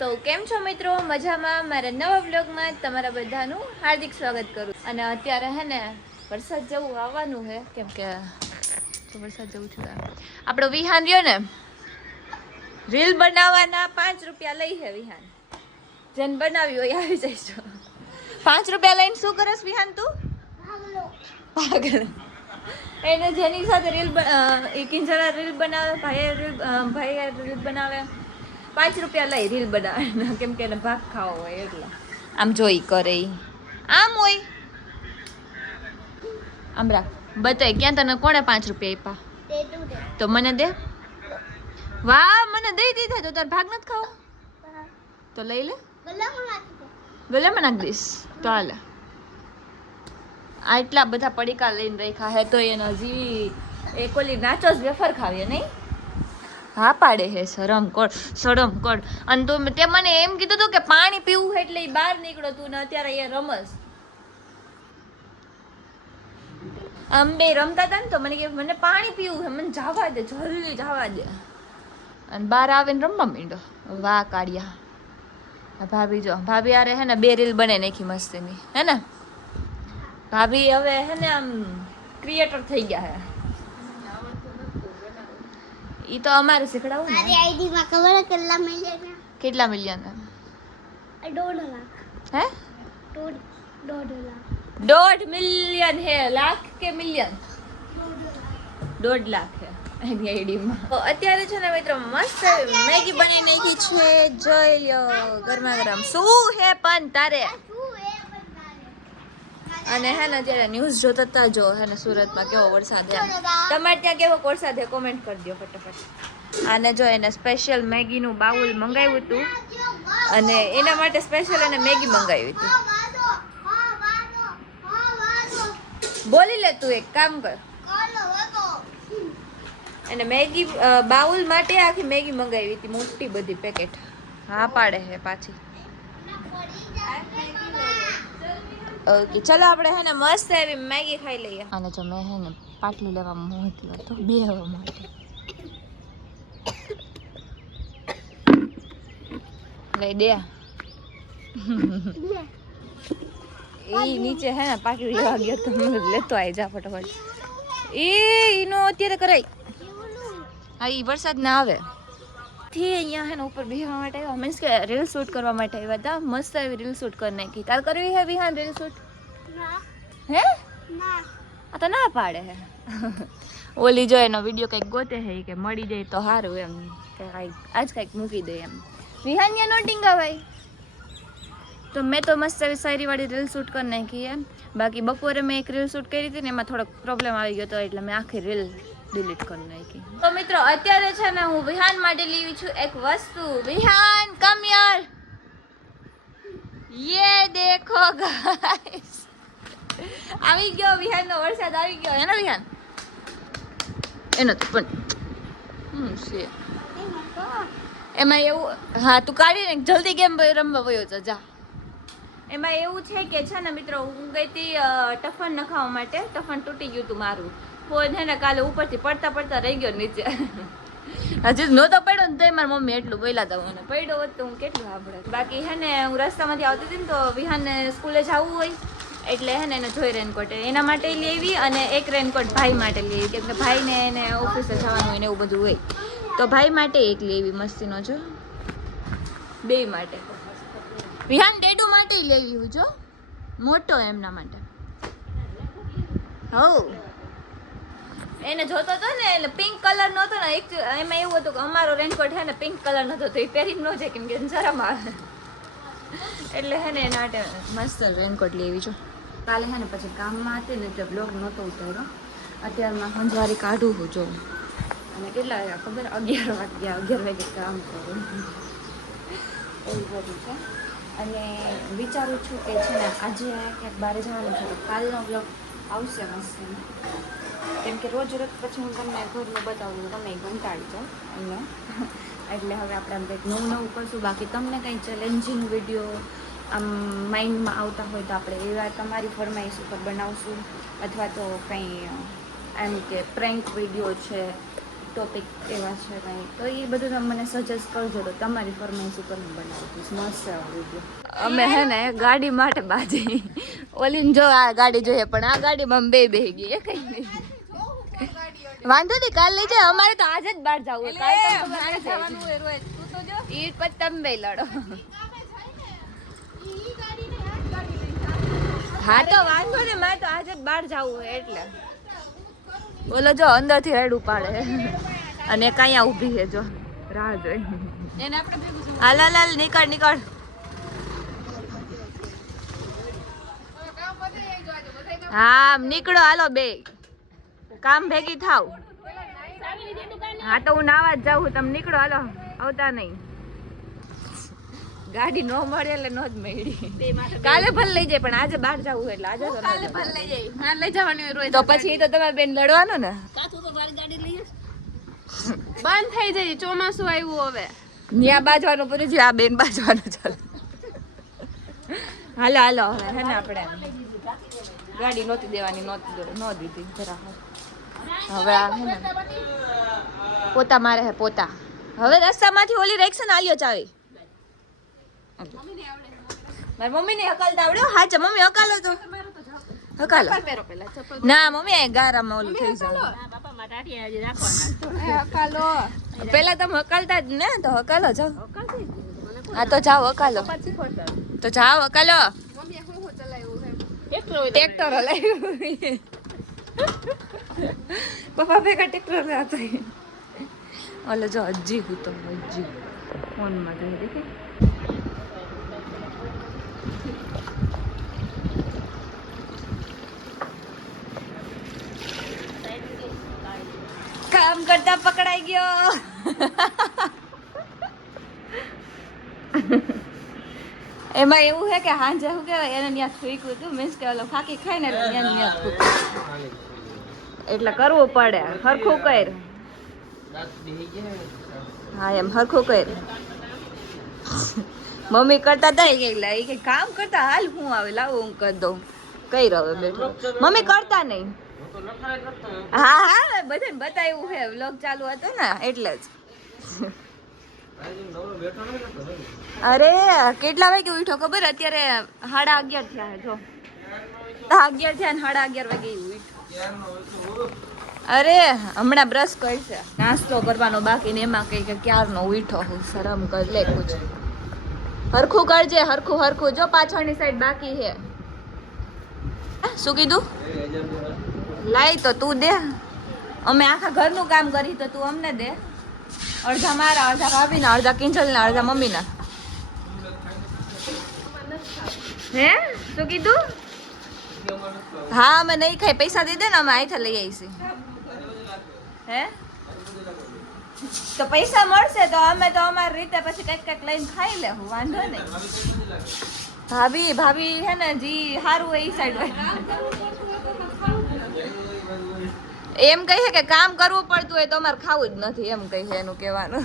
તો કેમ છો મિત્રો? મજામાં? મારા નવા વ્લોગમાં તમારા બધાનું હાર્દિક સ્વાગત કરું. અને અત્યારે હે ને વરસાદ જેવું આવવાનું છે, કેમ કે વરસાદ જેવું છે. આપણો વિહાન રહ્યો ને, રીલ બનાવવાના 5 રૂપિયા લઈ છે વિહાન. જેને બનાવી હોય આવી જઈશું. 5 રૂપિયા લઈને શું કરસ વિહાન તું? પાગલ. એને જેની સાથે રીલ કિંજરા રીલ બનાવે, ભાઈ રીલ બનાવે, 5 રૂપિયા લઈ રીલ બનાવે, કેમ કે એને ભાગ ખાવો હોય એટલે. આમ જોઈ કરે આમ હોય આમ રાખ બતાય. ક્યાં તને કોણે 5 રૂપિયા આપ્યા? તો મને દે. વાહ, મને દઈ દીધા. તો તાર ભાગ નથી ખાવો તો લઈ લે. ગલામાં નાખ દઈશ તો હાલે. આટલા બધા પડીકા લઈને રાખ્યા હે તો એને હજી એક ઓલી નાચોસ વેફર ખાવીએ નહીં. હા પાડે હે શરમ કર. અને તું તે મને એમ કીધું તું કે પાણી પીવું એટલે બહાર નીકળો તું ને અત્યારે અહીંયા રમસ. આમ બે રમતા હતા ને તો મને કે મને પાણી પીવું છે, મને જવા દે, જલ્દી જવા દે. અને બહાર આવીને રમવા માંડ્યો. વાહ કાઢ્યા ભાભી. જો ભાભી આરે હે ને 2 રીલ બનાવી નાખી મસ્તીની હે ને. ભાભી હવે હે ને આમ ક્રિએટર થઈ ગયા હે. ઈ તો અમારે શીખડાવું ને. મારી આઈડી માં ખબર કેટલા મિલિયન? કેટલા મિલિયન? 1.5 લાખ. હે 1.5 લાખ. 1.5 મિલિયન હે? લાખ કે મિલિયન? 1.5 લાખ હે એની આઈડી માં. તો અત્યારે છે ને મિત્રો મસ્ત મેગી બનાવી નાખી છે. જોઈ લ્યો ગરમા ગરમ. શું હે પણ તારે? અને હે ને જ્યારે ન્યૂઝ જોતા હતા જો હે ને સુરતમાં કેવો વરસાદ છે. તમારે ત્યાં કેવો વરસાદ છે કોમેન્ટ કરી દો ફટાફટ. અને જો એને સ્પેશિયલ મેગીનું બાઉલ મંગાવ્યું હતું અને એના માટે સ્પેશિયલ એને મેગી મંગાવી હતી. બોલી લે તું, એક કામ કર. અને મેગી બાઉલ માટે આખી મેગી મંગાવી હતી, મોટી બધી પેકેટ. હા પાડે હે પાછી. ઓકે ચલો આપણે હે ને મસ્ત એવી મેગી ખાઈ લઈએ. અને જો મેં હે ને પાટલું લેવા મોકલ્યો હતો બેહવા માટે. લઈ દે. ઈ નીચે હે ને પાટલું લેવા ગયો તો લેતો આવી જા ફટાફટ. ઈનો અત્યારે કરાય. હા ઈ વરસાદ ના આવે થી અહીંયા હે ને ઉપર બેહવા માટે આવ્યા. મીન્સ કે રીલ શૂટ કરવા માટે આવ્યા હતા. મસ્ત એવી રીલ શૂટ કરી નાખી. તાર કરવી હે વિહાન રીલ શૂટ? હે ના આ તો ના પાડે હે. ઓલી જો એનો વિડીયો કંઈક ગોતે હે કે મળી જાય તો સારું એમ કે કાંઈક આજ કંઈક મૂકી દે એમ. વિહાનિયા નોટિંગા ભાઈ. તો મેં તો મસ્ત એવી શાયરીવાળી રીલ શૂટ કરી નાખી એમ. બાકી બપોરે મેં એક રીલ શૂટ કરી હતી ને એમાં થોડોક પ્રોબ્લેમ આવી ગયો હતો એટલે મેં આખી રીલ ડિલીટ કરી નાખી. તો મિત્રો અત્યારે છે ને હું વિહાન માટે લીધી છું એક વસ્તુ. વિહાન કમ યાર. યે દેખો ગાઈસ, આવી ગયો વિહાનનો વરસાદ આવી ગયો. એનો વિહાન એનો તો પણ છે એમાં એવું. હા તું કાઢીને જલ્દી ગેમ રમવા વયો જા. એમાં એવું છે કે છે ને મિત્રો હું ગઈ હતી ટફન નખાવા માટે. ટફન તૂટી ગયું હતું મારું. ફોન છે ને કાલે ઉપરથી પડતા રહી ગયો નીચે. હજી નહોતો પડ્યો ને તોય મારી મમ્મી એટલું બોલ્યા હતા. મને પડ્યો હોત તો હું કેટલું સાંભળે. બાકી હે ને હું રસ્તામાંથી આવતી હતી ને તો વિહાનને સ્કૂલે જવું હોય એટલે હે ને એને જોઈ રેનકોટ એના માટે લઈ આવી અને એક રેનકોટ ભાઈ માટે લઈ આવી. કેમ કે ભાઈને એને ઓફિસે જવાનું હોય ને એવું બધું હોય તો ભાઈ માટે એક લઈ આવી મસ્તીનો. જો બે માટે. વિહાન ડેડુ માટે લેવી હું જો મોટો એમના માટે. હો એને જોતો હતો ને એટલે પિંક કલર નહોતો ને. એમાં એવું હતું કે અમારો રેનકોટ છે ને પિંક કલર નહોતો તો એ પહેરીને ન જાય કેમ કે શરમ આવે એટલે હે ને એના માટે મસ્ત રેનકોટ લેવી છું. કાલે હે ને પછી કામમાં હતી ને એટલે બ્લોગ નહોતો ઉતાર્યો. અત્યારમાં સંજવારી કાઢું હું જો. અને કેટલા વાગ્યા ખબર? 11 વાગ્યા. 11 વાગે કામ કરું એવું બધું છે. અને વિચારું છું કે છે ને આજે ક્યાંક બહાર જવાનું છે તો કાલનો બ્લોગ આવશે મસ્ત. કેમ કે રોજ પછી હું તમને ઘરનું બતાવું તમે કંટાળી જાઓ અહીંયા. એટલે હવે આપણે આમ કંઈક નવું કરશું. બાકી તમને કંઈ ચેલેન્જિંગ વિડીયો આમ માઇન્ડમાં આવતા હોય તો આપણે એવા તમારી ફરમાઈશ ઉપર બનાવશું. અથવા તો કંઈ એમ કે પ્રેન્ક વિડીયો છે ટોપિક એવા છે કંઈ તો એ બધું તમે મને સજેસ્ટ કરજો તો તમારી ફરમાઈશ ઉપર હું બનાવી દઈશ. મસ્ત છે આ વિડીયો. અમે હે ને ગાડી માટે બાજી ઓલીને જો આ ગાડી જોઈએ પણ આ ગાડીમાં અમે બે બેહી ગઈ એ કઈ નહીં. વાંધો નહીં કાલ લઈ જાય. અમારે તો આજે જ બહાર જવું હોય. ઈ પછી તમે બે લડો. હા તો વાંધો ને મારે તો આજે જ બહાર જવું હોય એટલે. બોલો જો અંદર થી રેડ ઉપાડે અને એક અહીંયા ઊભી છે જો રાહ જોઈ. હાલ હાલ હાલ નીકળ નીકળ. હા નીકળો હાલો બે કામ ભેગી થાવ. હા તો હું નાવા જ જાઉં તમે નીકળો હાલો આવતા નહીં. ગાડી નો મળે એટલે નો જ મળી. કાલે ભલે લઈ જાય પણ આજે બહાર જવું એટલે આજે તો કાલે ભલે લઈ જાય. હા લઈ જવાની રોજ તો પછી તો તમારે બેન લડવાનું ને. કાતું તો મારી ગાડી લઈ બંધ થઈ જાય. ચોમાસું આવ્યું હવે ન્યા બાજવાનું પૂરું છે. આ બેન બાજવાનું ચાલે. હાલો હાલો હવે હે ને આપણે ગાડી નહોતી દેવાની નો દીધી જરા. હવે આ હે ને પોતા મારે હે પોતા. હવે રસ્તામાંથી ઓલી રેક્શન આલ્યો ચાવી. મારી મમ્મી ને હકાલતા આવડ્યો. હા છે મમ્મી હકાલો તો હકાલો. ના મમ્મી ગારામાં ઓલું થઈ જાય. પેલા તમે હકાલતા જ ને તો હકાલો જાઓ. હા તો જાઓ હકાલો તો જાઓ હકાલો. ટ્રેક્ટર હલાવ્યું પપ્પા ભેગા ટ્રેક્ટર હલાવતા. ઓલો જો હજી હું તો હજી ફોનમાં જોઈ દેખે. કામ કરતા પકડાઈ ગયો. એમાં એવું છે કે હાંજે શું કહેવાય એને ત્યાં ફૂક્યું હતું મીન્સ કે ઓલો ફાકી ખાય ને એટલે ત્યાં ફૂક્યું એટલે કરવું પડે. હરખું કર. હા એમ હરખું કર. મમ્મી કરતા હતા કે કામ કરતા હાલ હું આવે લાવો હું કરી દઉં. કઈ રહ્યો બેઠો મમ્મી કરતા નહીં. હા હા બધાને બતાવ્યું છે વ્લોગ ચાલુ હતો ને એટલે જ. અરે કેટલા વાગે ઉઠો ખબર? અત્યારે 11:30 થયા જો. 11 થયા ને 11:30 વાગે ઉઠો. અરે હમણાં બ્રશ કરશે નાસ્તો કરવાનો બાકી ને એમાં કઈ કે ક્યારનો ઉઠો. હું શરમ કર લે કુછ. હરખું કરજે હરખું હરખું. જો પાછળની સાઈડ બાકી છે. શું કીધું? લાઈ તો તું દે. અમે આખા ઘરનું કામ કરી તો તું અમને દે. અડધા મારા અડધા ભાભીના અડધા કિંજલના અડધા મમ્મીના. હે શું કીધું? હા અમે નહીં ખાઈ. પૈસા દઈ દે ને અમે આઈથી લઈ આવીશું. હે તો પૈસા મળશે તો અમે તો અમારી રીતે પછી કંઈક કંઈક લઈને ખાઈ લેવું. વાંધો નહીં. ભાભી હે ને જી સારું હોય એ સાઈડ હોય. એમ કહે કે કામ કરવું પડતું હોય તો અમારે ખાવું જ નથી એમ કહે એનું કહેવાનું.